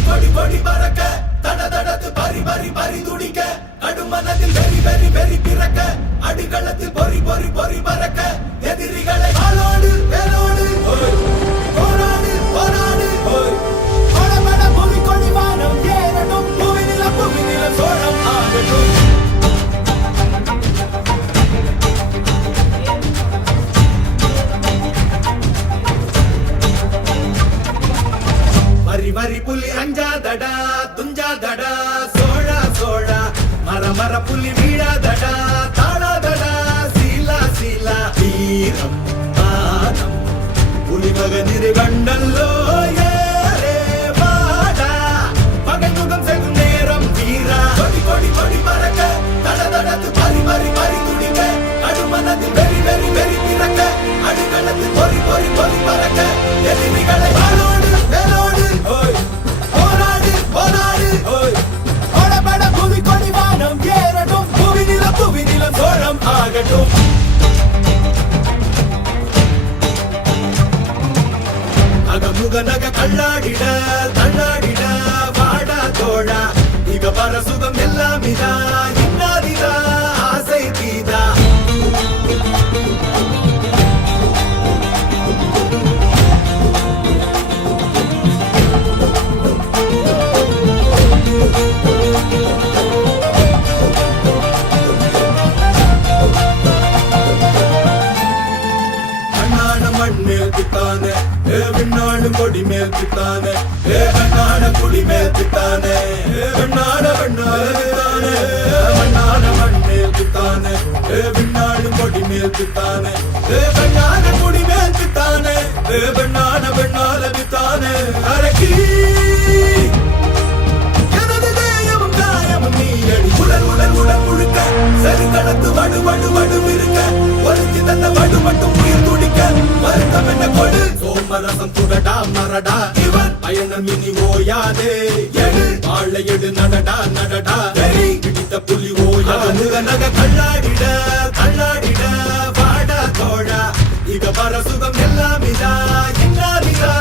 கொடி கொடி பறக்க தட தடத்து பறி பறி பறி துடிக்க கடும் மனதில் வெறி வெறி வெறி பிறக்க அடிகளத்தில் பொறி பொறி பொறி பறக்க எதிரிகளை ஆளோடு வேலோடு போராடு போராடு படபட புவி கொடி வானம் ஏறட்டும் புவி நிலம் சோழம் ஆகட்டும். வரி வரி புலி அஞ்சாதடா துஞ்சாதடா சோழா சோழா மர மர புலி வீழாதடா தாழாதடா சீலா சீலா வீரம் மானம் புலி மகனிரு கண்டல்லோ ஏரே வாடா பகை முகம் செல்லும் நேரம் வீரா கொடி கொடி கொடி பறக்க தட தடத்து பறி பறி பறி துடிக்க கடுமனத்தில் வெறி வெறி வெறி பிறக்க அடிகளத்தில் பொறி பொறி பொறி பறக்க எதிரிகளை வாளோடு வேலோடு போராடு போராடு படபட புவி கொடி வானம் ஏறட்டும் புவி நிலம் சோழம் ஆகட்டும். அகமுக நக கல்லாடிட தள்ளாடிட வாடா தோழா இக பர சுகம் எல்லாம் இதா இன்னாதிதா ஆசை தீதா. விண்ணாடும் கொடி மேல் பித்தானே வண்ணான குடி மேல் பித்தானே வண்ணான வண்ணான வண்ணான மண் மேல் பித்தானே விண்ணாடும் கொடி மேல் பித்தானே வண்ணான குடி மேல் பித்தானே வண்ணான வண்ணால பித்தானே அரக்கி எனது தேயமும் காயமும் நீ அடி உடல் உடல் உடல் முழுக்க செருக்களத்து வடு வடு வடு இருக்க ஒருத்தி தந்த வடு மட்டும் உயிர் துடிக்க வருத்தம் என்ன கொடு சோமரசம் துடடா மரடா இவன் பயணம் இனி ஓயாதே எடு வாழை எடு நடடா நடடா வெறி பிடித்த புலி ஓயாது நக கல்லாடிட கல்லாடிட வாடா தோழா இக பர சுகம் எல்லாம் இதா இன்னாதிதா